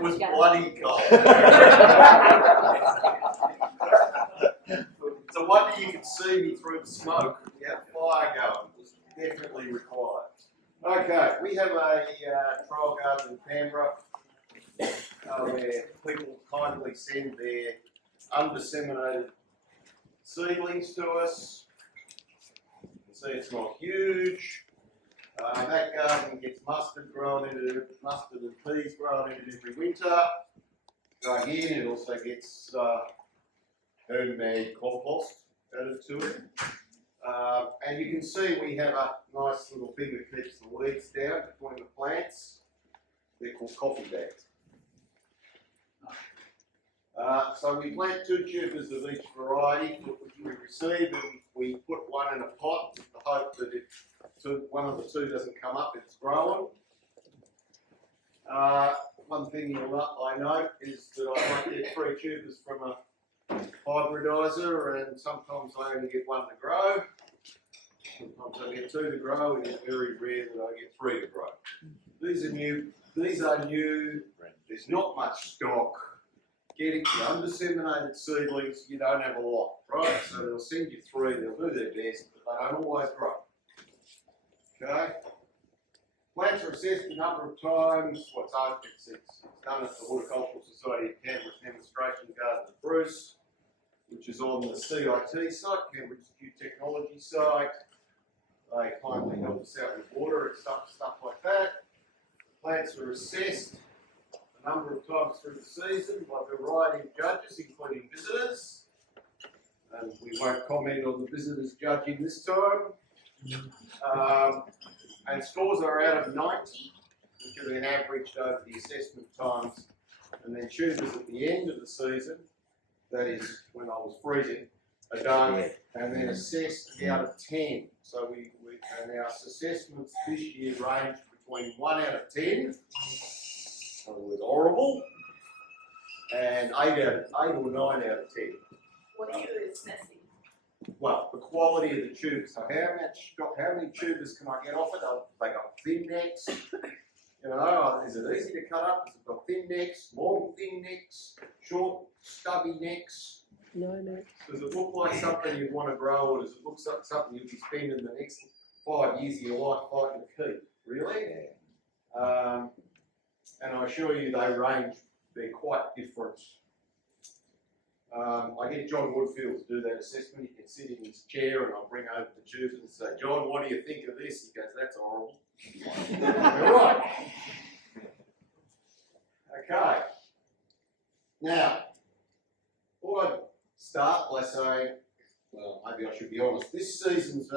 It was bloody cold. It's a wonder you could see me through the smoke. We had fire going. It was definitely required. Okay, we have a trial garden in Canberra where people kindly send their undisseminated seedlings to us. You can see it's not huge. That garden gets mustard and peas grown in it every winter. Again, it also gets homemade compost added to it. And you can see we have a nice little thing that keeps the weeds down between the plants. They're called coffee bags. So we plant 2 tubers of each variety which we receive, and we put one in a pot with the hope that if one of the 2 doesn't come up, it's growing. One thing I note is that I might get 3 tubers from a hybridiser, and sometimes I only get 1 to grow. Sometimes I get 2 to grow, and it's very rare that I get 3 to grow. These are new. There's not much stock. Getting the undisseminated seedlings, you don't have a lot, right? So they'll send you 3, they'll do their best, but they don't always grow. Okay? Plants are assessed a number of times. What's open? It's done at the Horticultural Society of Canberra's demonstration garden at Bruce, which is on the CIT site, Canberra Institute of Technology site. They kindly help us out with water and stuff like that. Plants are assessed a number of times through the season by a variety of judges, including visitors. And we won't comment on the visitors judging this time. And scores are out of 90, which are then averaged over the assessment times. And then tubers at the end of the season, that is when I was freezing, are done and then assessed out of 10. So and our assessments this year range between 1 out of 10, in other words, horrible, and 8 or 9 out of 10. What are you assessing? Well, the quality of the tubers. So how many tubers can I get off it? They got thin necks. You know, is it easy to cut up? Has it got thin necks, long thin necks, short stubby necks? No. Does it look like something you'd want to grow, or does it look like something you'll be spending the next 5 years of your life fighting to keep? Really? And I assure you they range, they're quite different. I get John Woodfield to do that assessment. He can sit in his chair and I'll bring over the tubers and say, John, what do you think of this? He goes, that's horrible. You're right. Okay. Now, thought I'd start by saying, well, maybe I should be honest, this season's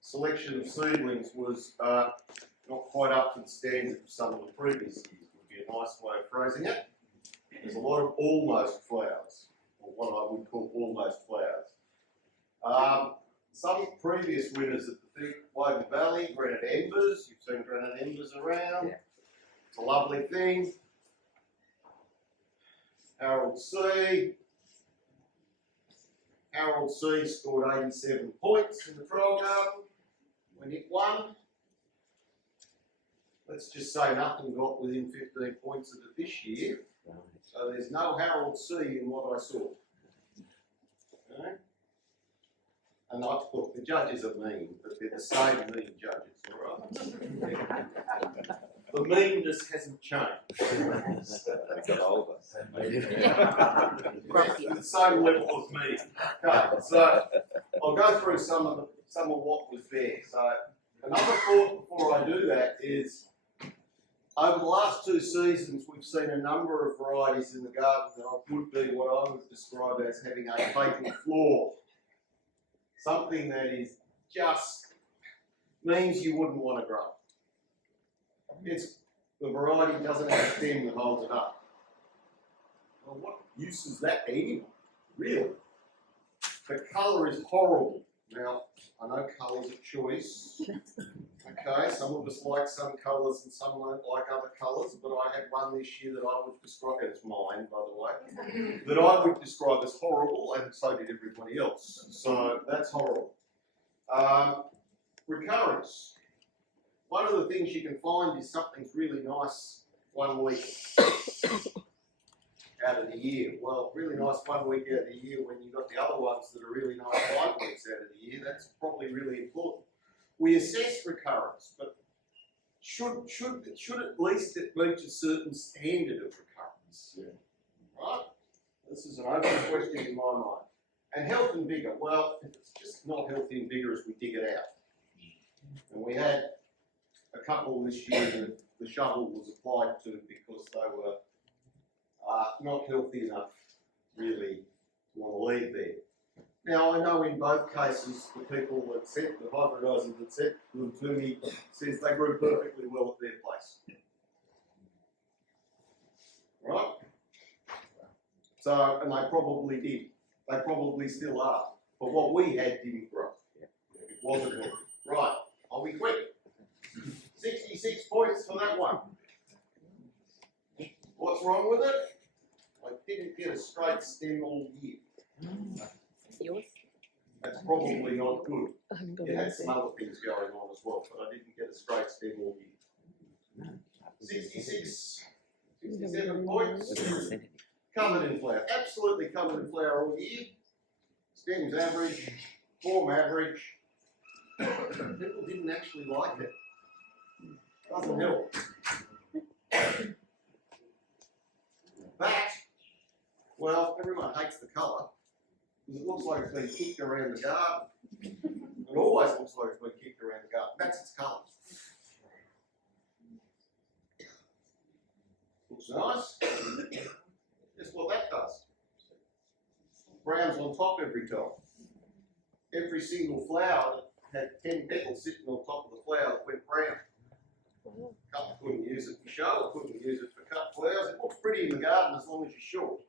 selection of seedlings was not quite up to the standard of some of the previous years, would be a nice way of phrasing it. There's a lot of almost flowers, or what I would call almost flowers. Some previous winners at the McLaren Vale, granite embers. You've seen granite embers around. Yeah. It's a lovely thing. Harold C. Harold C scored 87 points in the trial garden when it won. Let's just say nothing got within 15 points of it this year. So there's no Harold C in what I saw. Okay? And look, the judges are mean, but they're the same mean judges, all right? The meanness hasn't changed. They got older. It's the same level of mean. Okay, so I'll go through some of what was there. So another thought before I do that is, over the last 2 seasons, we've seen a number of varieties in the garden that would be what I would describe as having a fatal flaw. Something that is just means you wouldn't want to grow. The variety doesn't have a stem that holds it up. Well, what use is that anyway? Really? The colour is horrible. Now, I know colours are choice. Okay, some of us like some colours and some don't like other colours, but I had one this year that I would describe, it's mine by the way, that I would describe as horrible, and so did everybody else. So that's horrible. Recurrence. One of the things you can find is something's really nice 1 week out of the year. Well, really nice 1 week out of the year when you've got the other ones that are really nice 5 weeks out of the year. That's probably really important. We assess recurrence, but should at least it reach a certain standard of recurrence. Yeah. Right? This is an open question in my mind. And health and vigour, well, if it's just not healthy and vigorous, we dig it out. And we had a couple this year that the shovel was applied to because they were not healthy enough, really, to want to leave there. Now, I know in both cases, the people that sent, the hybridisers that sent them to me, says they grew perfectly well at their place. Right? So, and they probably did. They probably still are. But what we had didn't grow. It wasn't healthy. Right, I'll be quick. 66 points for that one. What's wrong with it? I didn't get a straight stem all year. Yours? That's probably not good. I haven't got It had it. some other things going on as well, but I didn't get a straight stem all year. 66, 67 points. Covered in flower. Absolutely covered in flower all year. Stems average, form average. People didn't actually like it. Doesn't help. That, well, everyone hates the colour because it looks like it's been kicked around the garden. It always looks like it's been kicked around the garden. That's its colour. Looks nice. Guess what that does? Brown's on top every time. Every single flower that had 10 petals sitting on top of the flower that went brown. Couldn't use it for show, couldn't use it for cut flowers. It looks pretty in the garden as long as you're short.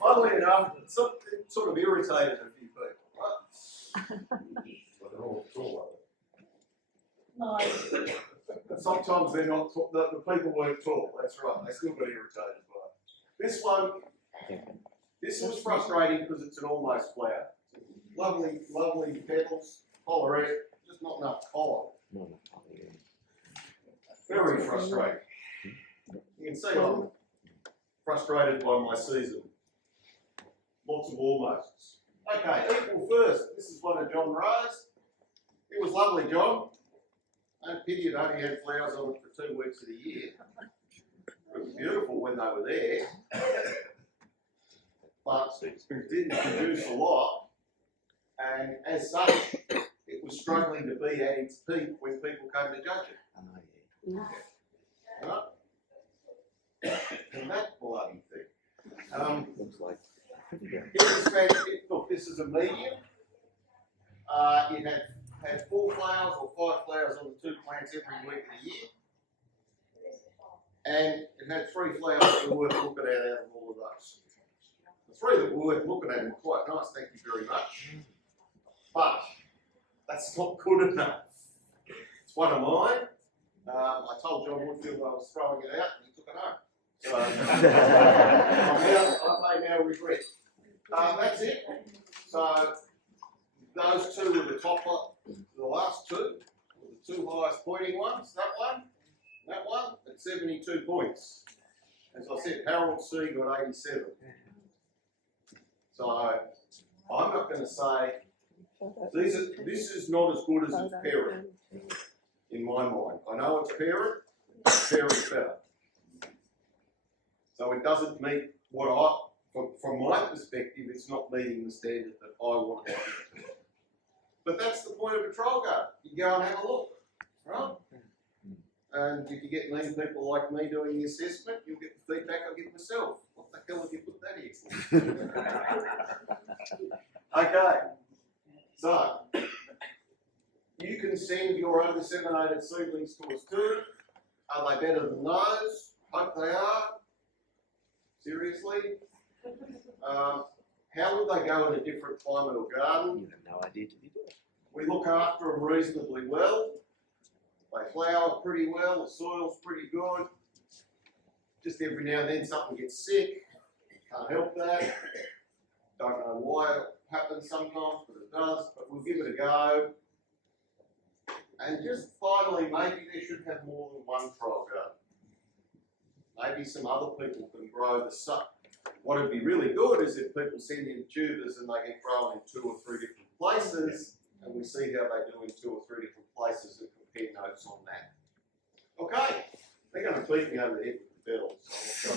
Funnily enough, it sort of irritated a few people. But they're all tall. No. Sometimes they're not tall, the people weren't tall, that's right, they still got irritated by it. This one, this was frustrating because it's an almost flower. Lovely, lovely petals, collarette, just not enough collar. Very frustrating. You can see I'm frustrated by my season. Lots of almosts. Okay, equal first. This is one of John Rowe's. It was lovely, John. No pity it only had flowers on it for 2 weeks of the year. It was beautiful when they were there. But it didn't produce a lot. And as such, it was struggling to be at its peak when people came to judge it. Right? And that bloody thing. Looks like Look, this is a medium. It had 4 flowers or 5 flowers on the 2 plants every week of the year. And it had 3 flowers that were worth looking at out of all of those. The 3 that were worth looking at were quite nice, thank you very much. But that's not good enough. It's one of mine. I told John Woodfield I was throwing it out and he took it home. So I may now regret. That's it. So those 2 were the top, the last 2 were the 2 highest pointing ones. That one at 72 points. As I said, Harold C got 87. So I'm not going to say this is not as good as its parent in my mind. I know its parent better. So it doesn't meet what from my perspective, it's not meeting the standard that I want it to meet. But that's the point of a trial garden. You go and have a look, right? And if you get mean people like me doing the assessment, you'll get the feedback I get myself. What the hell have you put that here for? Okay. So, you can send your undisseminated seedlings to us too. Are they better than those? Hope they are. Seriously? How would they go in a different climate or garden? you have no idea to do it. We look after them reasonably well. They flower pretty well, the soil's pretty good. Just every now and then something gets sick. Can't help that. Don't know why it happens sometimes, but it does. But we'll give it a go. And just finally, maybe they should have more than one trial garden. Maybe some other people can grow the same. What would be really good is if people send in tubers and they get grown in 2 or 3 different places, and we see how they do in 2 or 3 different places and compare notes on that. Okay, they're going to beat me over the head with the bells. So